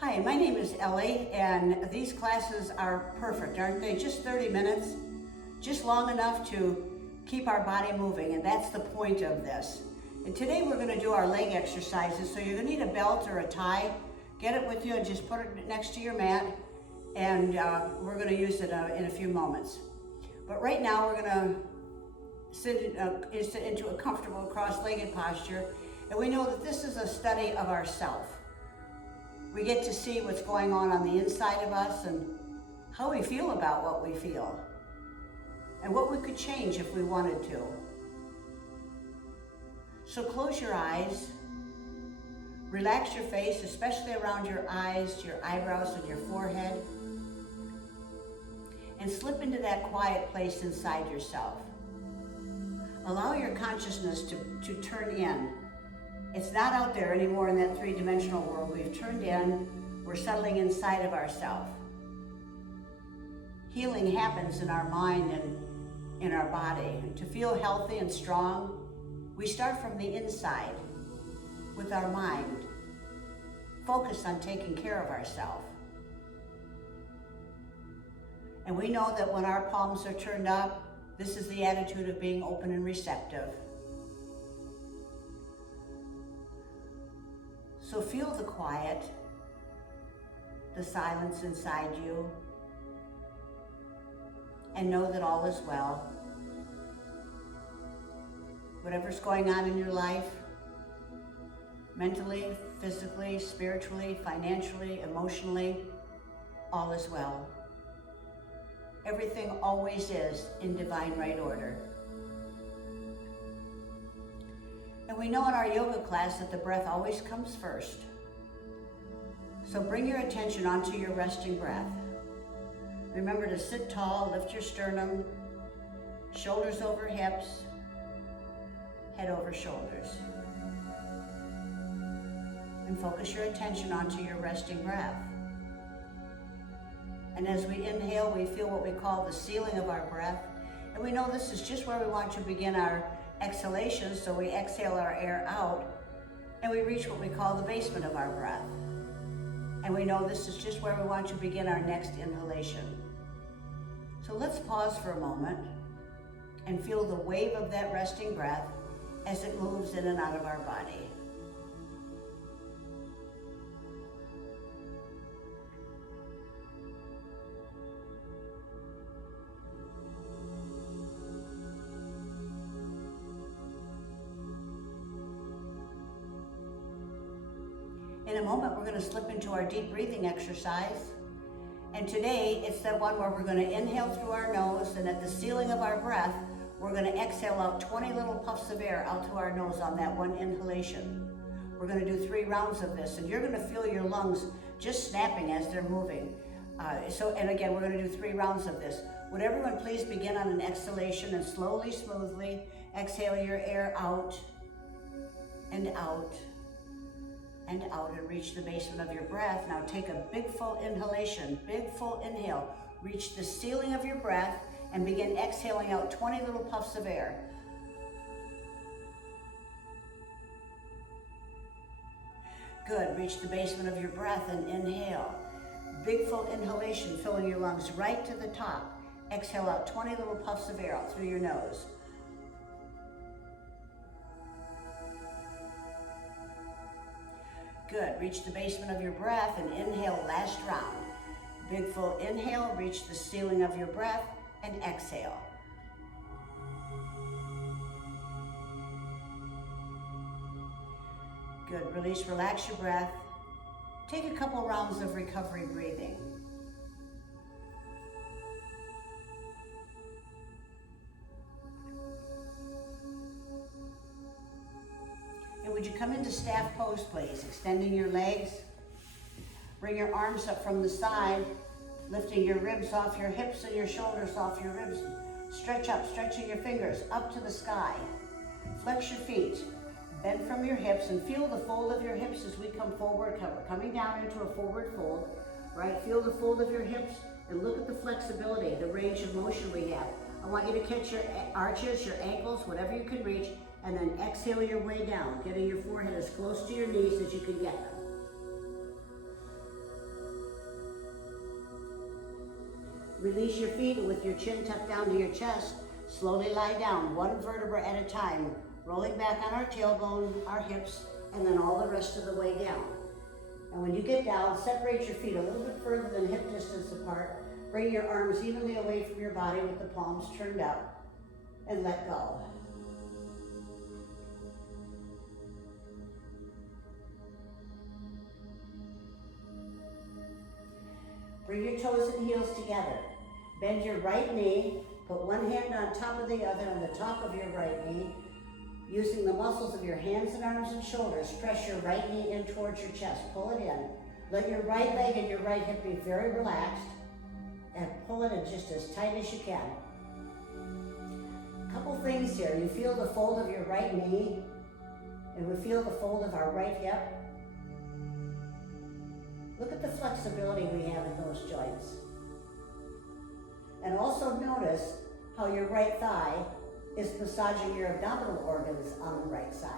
Hi, my name is Ellie, and these classes are perfect, aren't they? Just 30 minutes, just long enough to keep our body moving, and that's the point of this. And today we're going to do our leg exercises, so you're going to need a belt or a tie. Get it with you and just put it next to your mat, and we're going to use it in a few moments. But right now we're going to sit into a comfortable cross-legged posture, and we know that this is a study of ourself. We get to see what's going on the inside of us and how we feel about what we feel and what we could change if we wanted to. So close your eyes, relax your face, especially around your eyes, your eyebrows, and your forehead, and slip into that quiet place inside yourself. Allow your consciousness to turn in. It's not out there anymore in that three-dimensional world. We've turned in, we're settling inside of ourselves. Healing happens in our mind and in our body. And to feel healthy and strong, we start from the inside with our mind, focused on taking care of ourselves. And we know that when our palms are turned up, this is the attitude of being open and receptive. So feel the quiet, the silence inside you, and know that all is well. Whatever's going on in your life, mentally, physically, spiritually, financially, emotionally, all is well. Everything always is in divine right order. And we know in our yoga class that the breath always comes first. So bring your attention onto your resting breath. Remember to sit tall, lift your sternum, shoulders over hips, head over shoulders. And focus your attention onto your resting breath. And as we inhale, we feel what we call the ceiling of our breath. And we know this is just where we want to begin our exhalation, so we exhale our air out, and we reach what we call the basement of our breath. And we know this is just where we want to begin our next inhalation. So let's pause for a moment and feel the wave of that resting breath as it moves in and out of our body. In a moment, we're going to slip into our deep breathing exercise. And today, it's that one where we're going to inhale through our nose, and at the ceiling of our breath, we're going to exhale out 20 little puffs of air out through our nose on that one inhalation. We're going to do 3 rounds of this, and you're going to feel your lungs just snapping as they're moving. And again, we're going to do 3 rounds of this. Would everyone please begin on an exhalation and slowly, smoothly exhale your air out and out and out, and reach the basement of your breath. Now take a big full inhalation, big full inhale. Reach the ceiling of your breath and begin exhaling out 20 little puffs of air. Good, reach the basement of your breath and inhale. Big full inhalation, filling your lungs right to the top. Exhale out 20 little puffs of air out through your nose. Good, reach the basement of your breath and inhale last round. Big full inhale, reach the ceiling of your breath and exhale. Good, release, relax your breath. Take a couple rounds of recovery breathing. And would you come into staff pose, please? Extending your legs. Bring your arms up from the side, lifting your ribs off your hips and your shoulders off your ribs. Stretch up, stretching your fingers up to the sky. Flex your feet. Bend from your hips and feel the fold of your hips as we come forward. Coming down into a forward fold. Right? Feel the fold of your hips and look at the flexibility, the range of motion we have. I want you to catch your arches, your ankles, whatever you can reach, and then exhale your way down, getting your forehead as close to your knees as you can get them. release your feet, and with your chin tucked down to your chest, slowly lie down, one vertebra at a time, rolling back on our tailbone, our hips, and then all the rest of the way down. And when you get down, separate your feet a little bit further than hip distance apart. Bring your arms evenly away from your body with the palms turned up, and let go. Bring your toes and heels together. Bend your right knee, put one hand on top of the other on the top of your right knee. Using the muscles of your hands and arms and shoulders, press your right knee in towards your chest. Pull it in. Let your right leg and your right hip be very relaxed, and pull it in just as tight as you can. Couple things here. You feel the fold of your right knee, and we feel the fold of our right hip. Look at the flexibility we have in those joints. And also notice how your right thigh is massaging your abdominal organs on the right side.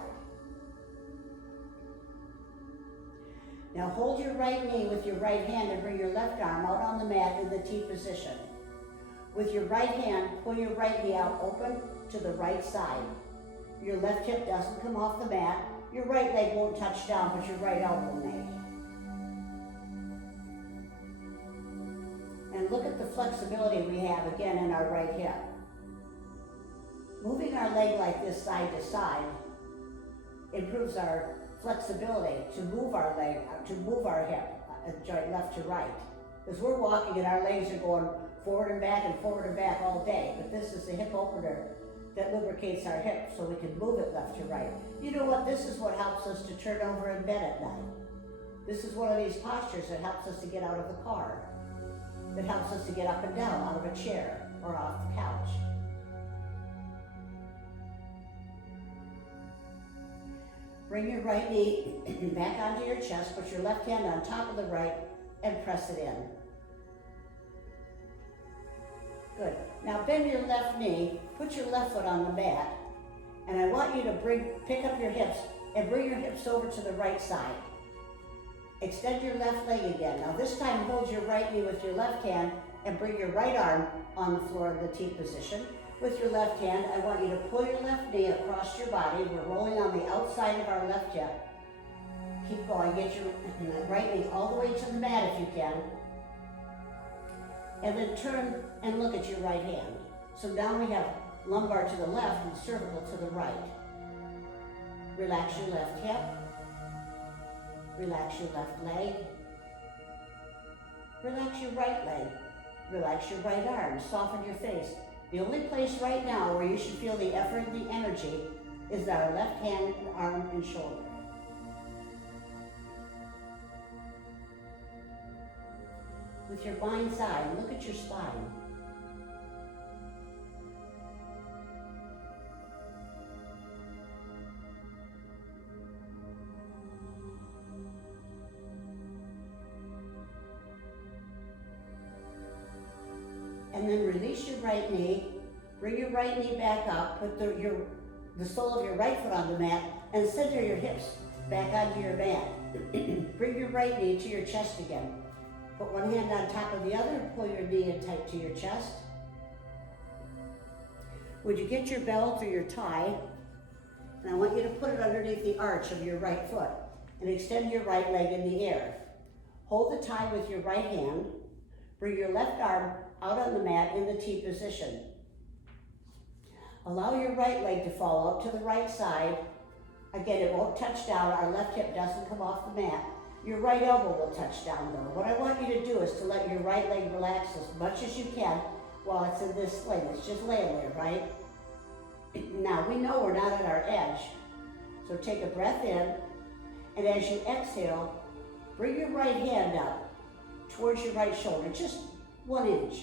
Now hold your right knee with your right hand and bring your left arm out on the mat in the T position. With your right hand, pull your right knee out open to the right side. Your left hip doesn't come off the mat. Your right leg won't touch down, but your right elbow may. And look at the flexibility we have again in our right hip. Moving our leg like this side to side improves our flexibility to move our leg, to move our hip joint left to right. Because we're walking and our legs are going forward and back all day. But this is the hip opener that lubricates our hip so we can move it left to right. You know what? This is what helps us to turn over in bed at night. This is one of these postures that helps us to get out of the car. That helps us to get up and down out of a chair or off the couch. Bring your right knee back onto your chest, put your left hand on top of the right, and press it in. Good. Now bend your left knee, put your left foot on the mat, and I want you to pick up your hips and bring your hips over to the right side. Extend your left leg again. Now this time hold your right knee with your left hand and bring your right arm on the floor in the T position. With your left hand, I want you to pull your left knee across your body. We're rolling on the outside of our left hip. Keep going. Get your right knee all the way to the mat if you can. And then turn and look at your right hand. So now we have lumbar to the left and cervical to the right. Relax your left hip. Relax your left leg. Relax your right leg. Relax your right arm. Soften your face. The only place right now where you should feel the effort and the energy is our left hand, arm, and shoulder. With your bind side, look at your spine. And then release your right knee, bring your right knee back up, put the sole of your right foot on the mat, and center your hips back onto your mat. Bring your right knee to your chest again. Put one hand on top of the other and pull your knee in tight to your chest. Would you get your belt or your tie, and I want you to put it underneath the arch of your right foot and extend your right leg in the air. Hold the tie with your right hand, bring your left arm out on the mat in the T position. Allow your right leg to fall out to the right side. Again, it won't touch down. Our left hip doesn't come off the mat. Your right elbow will touch down though. What I want you to do is to let your right leg relax as much as you can while it's in this sling. It's just laying there, right? Now, we know we're not at our edge. So take a breath in, and as you exhale, bring your right hand up towards your right shoulder, just 1 inch.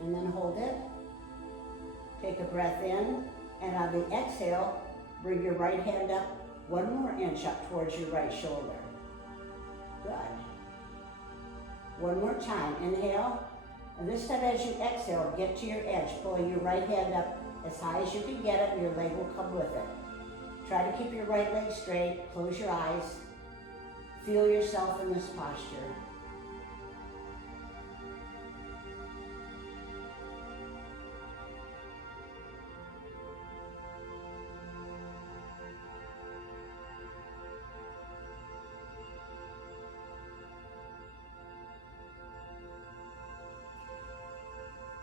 And then hold it. Take a breath in, and on the exhale, bring your right hand up 1 more inch up towards your right shoulder. Good. One more time. Inhale, and this time as you exhale, get to your edge, pulling your right hand up as high as you can get it, and your leg will come with it. Try to keep your right leg straight. Close your eyes. Feel yourself in this posture.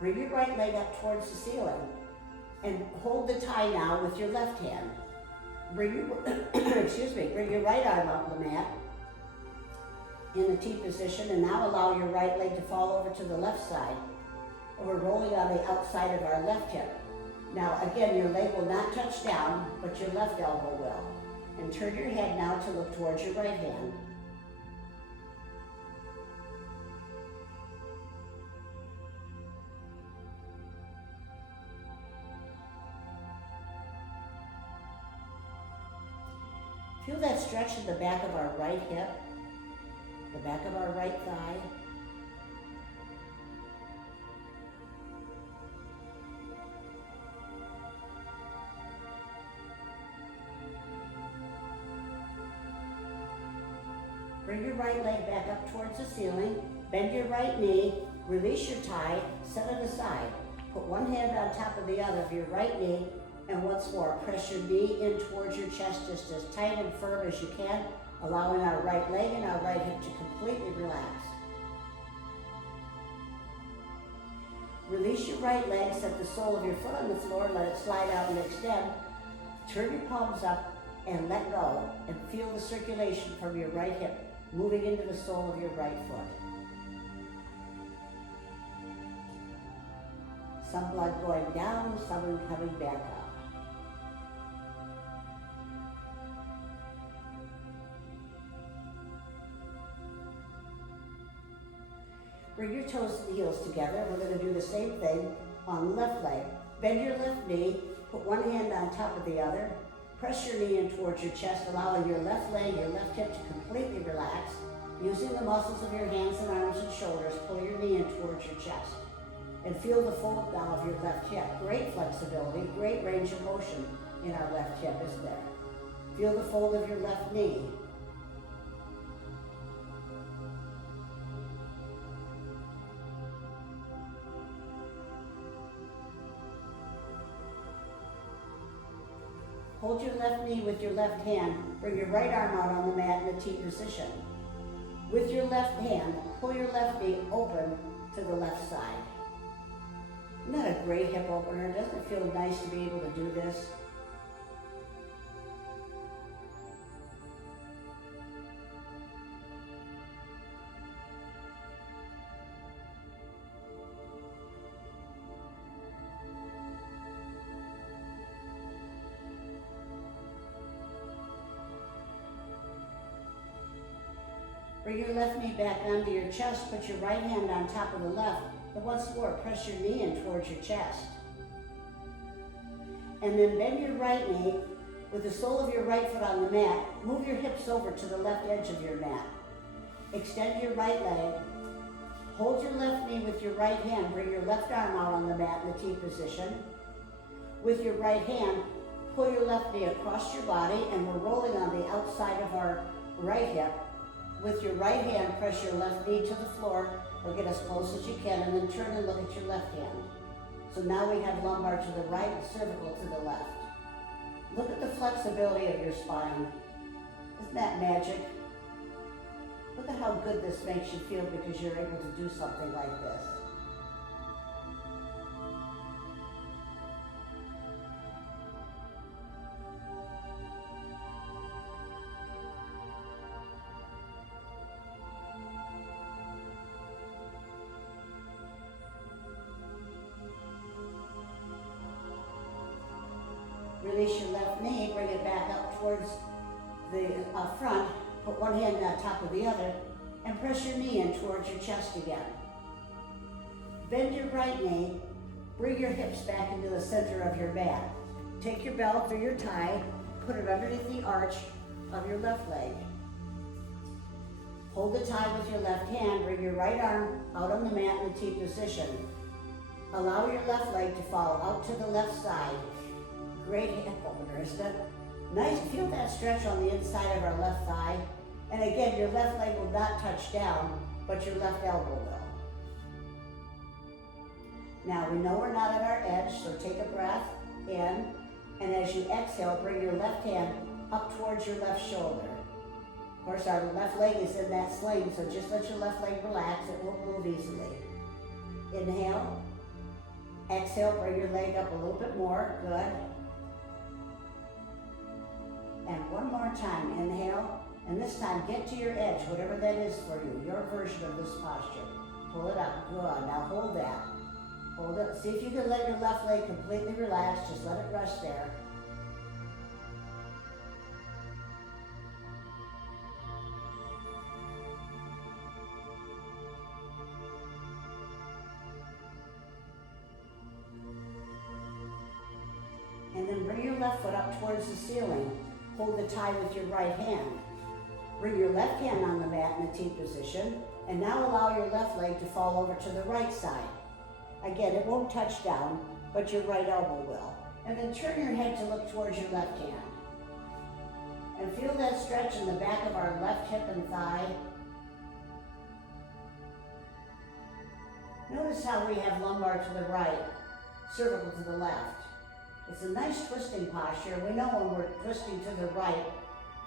Bring your right leg up towards the ceiling and hold the tie now with your left hand. Bring your, bring your right arm up the mat in the T position, and now allow your right leg to fall over to the left side. And we're rolling on the outside of our left hip. Now again, your leg will not touch down, but your left elbow will. And turn your head now to look towards your right hand. Feel that stretch in the back of our right hip, the back of our right thigh. Bring your right leg back up towards the ceiling, bend your right knee, release your tie, set it aside. Put one hand on top of the other of your right knee, and once more, press your knee in towards your chest just as tight and firm as you can, allowing our right leg and our right hip to completely relax. Release your right leg, set the sole of your foot on the floor, let it slide out and extend. Turn your palms up and let go, and feel the circulation from your right hip moving into the sole of your right foot. Some blood going down, some coming back up. Bring your toes and heels together. We're going to do the same thing on the left leg. Bend your left knee, put one hand on top of the other. Press your knee in towards your chest, allowing your left leg, your left hip to completely relax. Using the muscles of your hands and arms and shoulders, pull your knee in towards your chest. And feel the fold now of your left hip. Great flexibility, great range of motion in our left hip, isn't there? Feel the fold of your left knee. Hold your left knee with your left hand. Bring your right arm out on the mat in the T position. With your left hand, pull your left knee open to the left side. Isn't that a great hip opener? Doesn't it feel nice to be able to do this? Bring your left knee back onto your chest, put your right hand on top of the left, and once more, press your knee in towards your chest. And then bend your right knee with the sole of your right foot on the mat. Move your hips over to the left edge of your mat. Extend your right leg. Hold your left knee with your right hand. Bring your left arm out on the mat in the T position. With your right hand, pull your left knee across your body, and we're rolling on the outside of our right hip. With your right hand, press your left knee to the floor, or get as close as you can, and then turn and look at your left hand. So now we have lumbar to the right, cervical to the left. Look at the flexibility of your spine. Isn't that magic? Look at how good this makes you feel because you're able to do something like this. Release your left knee, bring it back up towards the front, put one hand on top of the other, and press your knee in towards your chest again. Bend your right knee, bring your hips back into the center of your mat. Take your belt or your tie, put it underneath the arch of your left leg. Hold the tie with your left hand, bring your right arm out on the mat in the T position. Allow your left leg to fall out to the left side. Great hip opener, isn't it? Nice, feel that stretch on the inside of our left thigh. And again, your left leg will not touch down, but your left elbow will. Now, we know we're not at our edge, so take a breath in, and as you exhale, bring your left hand up towards your left shoulder. Of course, our left leg is in that sling, so just let your left leg relax. It won't move easily. Inhale. Exhale, bring your leg up a little bit more, good. And one more time, inhale, and this time get to your edge, whatever that is for you, your version of this posture. Pull it up, good, now hold that. Hold it, see if you can let your left leg completely relax, just let it rest there. And then bring your left foot up towards the ceiling. Hold the tie with your right hand. Bring your left hand on the mat in the T position, and now allow your left leg to fall over to the right side. Again, it won't touch down, but your right elbow will. And then turn your head to look towards your left hand. And feel that stretch in the back of our left hip and thigh. Notice how we have lumbar to the right, cervical to the left. It's a nice twisting posture. We know when we're twisting to the right,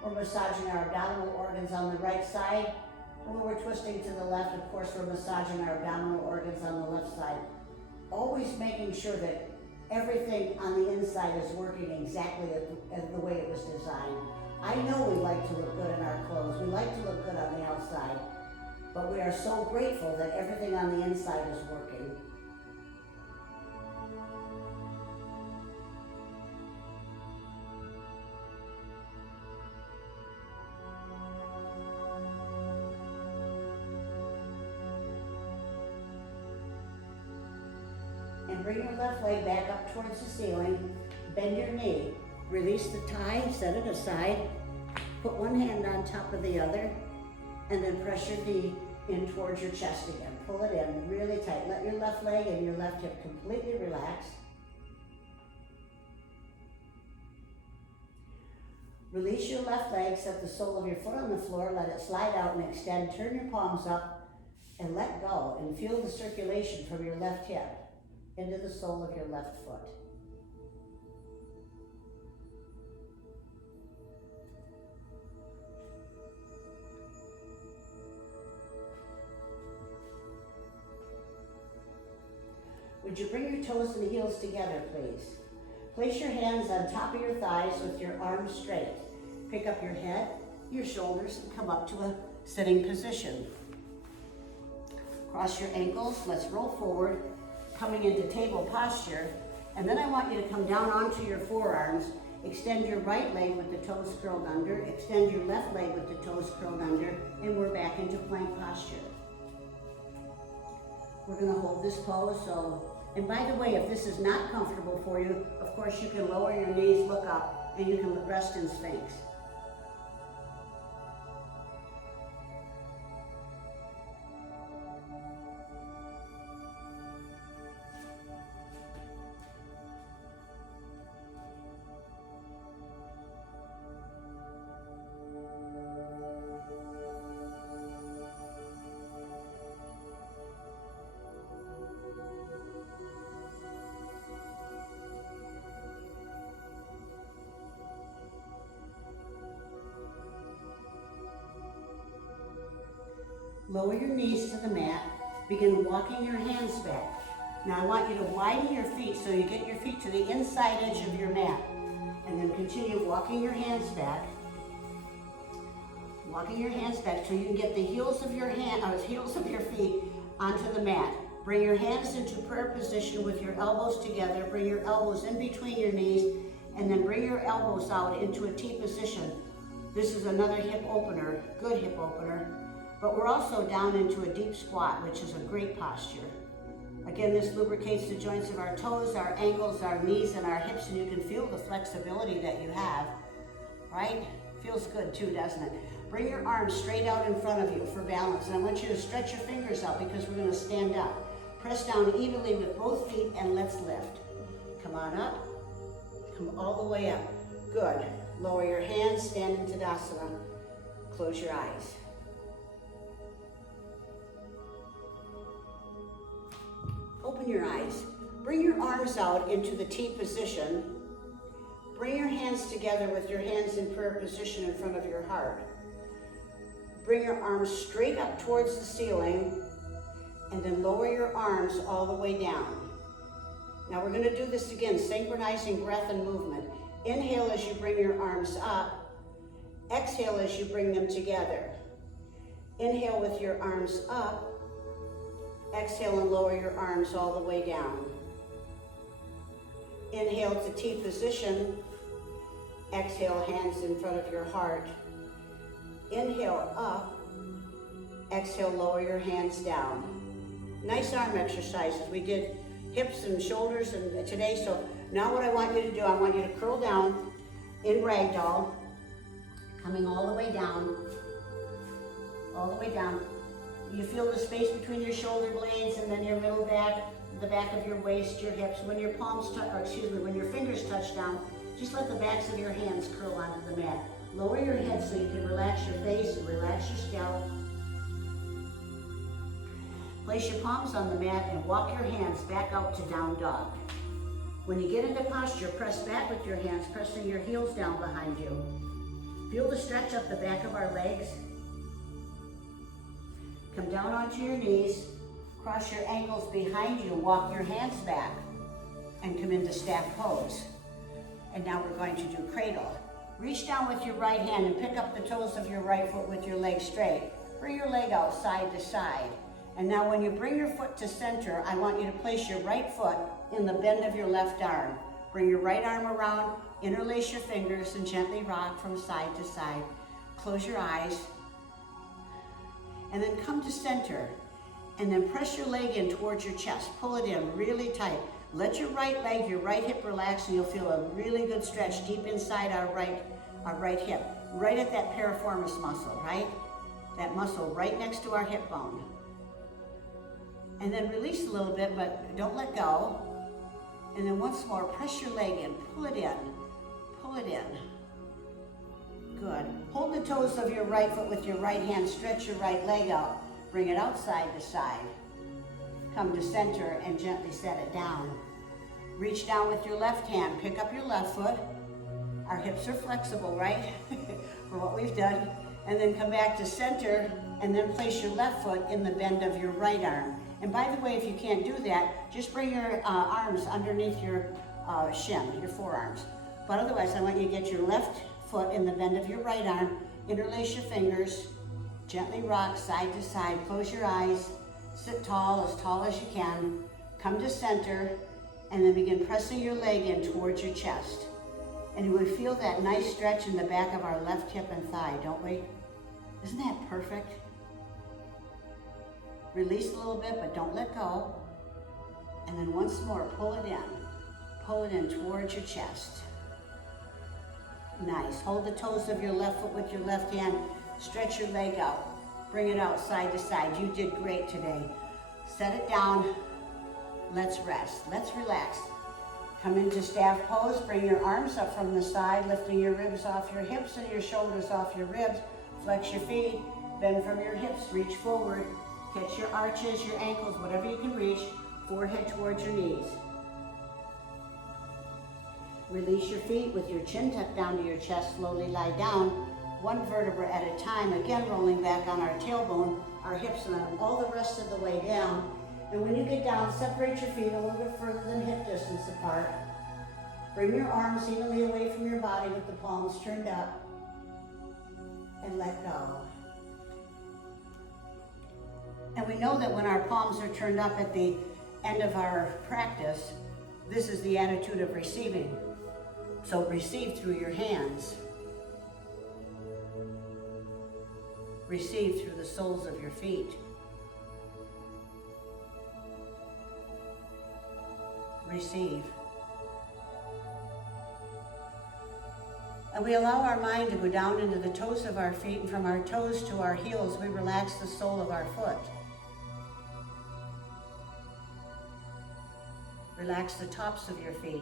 we're massaging our abdominal organs on the right side. When we're twisting to the left, of course, we're massaging our abdominal organs on the left side. Always making sure that everything on the inside is working exactly as the way it was designed. I know we like to look good in our clothes. We like to look good on the outside. But we are so grateful that everything on the inside is working. And bring your left leg back up towards the ceiling. Bend your knee. Release the tie, set it aside. Put one hand on top of the other, and then press your knee in towards your chest again. Pull it in really tight. Let your left leg and your left hip completely relax. Release your left leg, set the sole of your foot on the floor, let it slide out and extend. Turn your palms up and let go, and feel the circulation from your left hip into the sole of your left foot. Would you bring your toes and heels together, please? Place your hands on top of your thighs with your arms straight. Pick up your head, your shoulders, and come up to a sitting position. Cross your ankles, let's roll forward, coming into table posture. And then I want you to come down onto your forearms, extend your right leg with the toes curled under, extend your left leg with the toes curled under, and we're back into plank posture. We're gonna hold this pose, and by the way, if this is not comfortable for you, of course you can lower your knees, look up, and you can rest in Sphinx. Lower your knees to the mat. Begin walking your hands back. Now I want you to widen your feet so you get your feet to the inside edge of your mat. And then continue walking your hands back. Walking your hands back so you can get the heels of your feet onto the mat. Bring your hands into prayer position with your elbows together. Bring your elbows in between your knees, and then bring your elbows out into a T position. This is another hip opener, good hip opener. But we're also down into a deep squat, which is a great posture. Again, this lubricates the joints of our toes, our ankles, our knees, and our hips, and you can feel the flexibility that you have, right? Feels good too, doesn't it? Bring your arms straight out in front of you for balance, and I want you to stretch your fingers out because we're gonna stand up. Press down evenly with both feet, and let's lift. Come on up, come all the way up. Good. Lower your hands, stand in Tadasana. Close your eyes. Open your eyes. Bring your arms out into the T position. Bring your hands together with your hands in prayer position in front of your heart. Bring your arms straight up towards the ceiling, and then lower your arms all the way down. Now we're gonna do this again, synchronizing breath and movement. Inhale as you bring your arms up. Exhale as you bring them together. Inhale with your arms up. Exhale and lower your arms all the way down. Inhale to T position. Exhale, hands in front of your heart. Inhale up. Exhale, lower your hands down. Nice arm exercises. We did hips and shoulders and today, so now what I want you to do, I want you to curl down in ragdoll, coming all the way down, all the way down. You feel the space between your shoulder blades and then your middle back, the back of your waist, your hips. When your palms touch, or excuse me, when your fingers touch down, just let the backs of your hands curl onto the mat. Lower your head so you can relax your face and relax your scalp. Place your palms on the mat and walk your hands back out to down dog. When you get into posture, press back with your hands, pressing your heels down behind you. Feel the stretch up the back of our legs. Come down onto your knees, cross your ankles behind you, walk your hands back, and come into staff pose. And now we're going to do cradle. Reach down with your right hand and pick up the toes of your right foot with your leg straight. Bring your leg out side to side. And now when you bring your foot to center, I want you to place your right foot in the bend of your left arm. Bring your right arm around, interlace your fingers, and gently rock from side to side. Close your eyes. And then come to center. And then press your leg in towards your chest. Pull it in really tight. Let your right leg, your right hip relax, and you'll feel a really good stretch deep inside our right hip. Right at that piriformis muscle, right? That muscle right next to our hip bone. And then release a little bit, but don't let go. And then once more, press your leg in, pull it in, pull it in. Good. Hold the toes of your right foot with your right hand, stretch your right leg out, bring it out side to side. Come to center and gently set it down. Reach down with your left hand, pick up your left foot. Our hips are flexible, right? For what we've done. And then come back to center and then place your left foot in the bend of your right arm. And by the way, if you can't do that, just bring your arms underneath your shin, your forearms. But otherwise, I want you to get your left foot in the bend of your right arm, interlace your fingers, gently rock side to side, close your eyes, sit tall as you can, come to center, and then begin pressing your leg in towards your chest. And we feel that nice stretch in the back of our left hip and thigh, don't we? Isn't that perfect? Release a little bit, but don't let go. And then once more, pull it in towards your chest. Nice. Hold the toes of your left foot with your left hand. Stretch your leg out. Bring it out side to side. You did great today. Set it down. Let's rest. Let's relax. Come into staff pose. Bring your arms up from the side, lifting your ribs off your hips and your shoulders off your ribs. Flex your feet. Bend from your hips. Reach forward. Catch your arches, your ankles, whatever you can reach. Forehead towards your knees. Release your feet with your chin tucked down to your chest. Slowly lie down, one vertebra at a time. Again, rolling back on our tailbone, our hips, and all the rest of the way down. And when you get down, separate your feet a little bit further than hip distance apart. Bring your arms evenly away from your body with the palms turned up. And let go. And we know that when our palms are turned up at the end of our practice, this is the attitude of receiving. So receive through your hands. Receive through the soles of your feet. Receive. And we allow our mind to go down into the toes of our feet, and from our toes to our heels, we relax the sole of our foot. Relax the tops of your feet.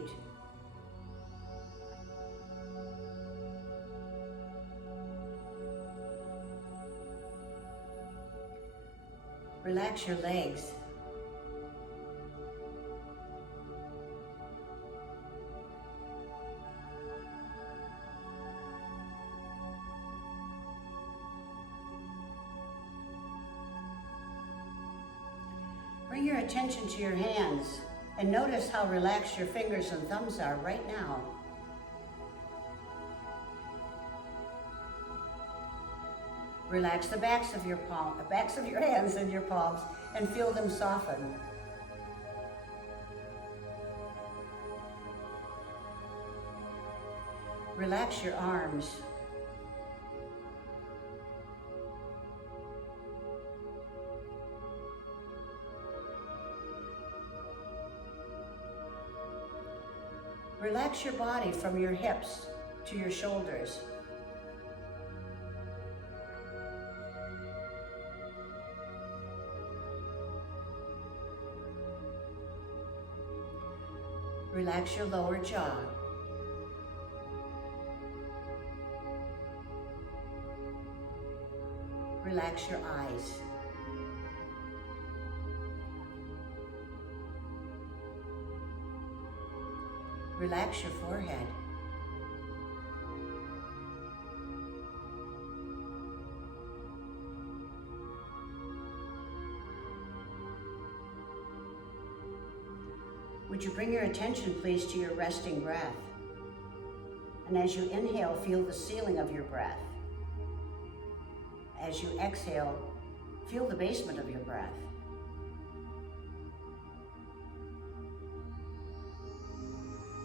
Relax your legs. Bring your attention to your hands. And notice how relaxed your fingers and thumbs are right now. Relax the backs of your hands and your palms and feel them soften. Relax your arms. Relax your body from your hips to your shoulders. Relax your lower jaw. Relax your eyes. Relax your forehead. Would you bring your attention, please, to your resting breath? And as you inhale, feel the ceiling of your breath. As you exhale, feel the basement of your breath.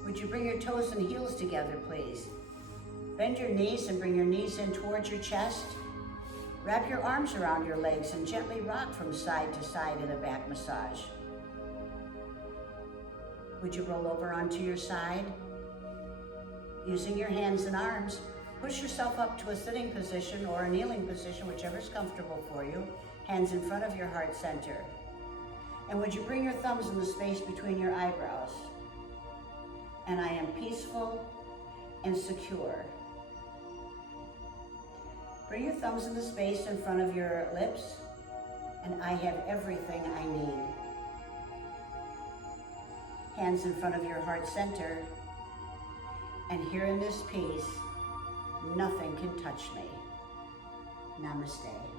Would you bring your toes and heels together, please? Bend your knees and bring your knees in towards your chest. Wrap your arms around your legs and gently rock from side to side in a back massage. Would you roll over onto your side? Using your hands and arms, push yourself up to a sitting position or a kneeling position, whichever is comfortable for you, hands in front of your heart center. And would you bring your thumbs in the space between your eyebrows? And I am peaceful and secure. Bring your thumbs in the space in front of your lips, and I have everything I need. Hands in front of your heart center, and here in this peace, nothing can touch me. Namaste.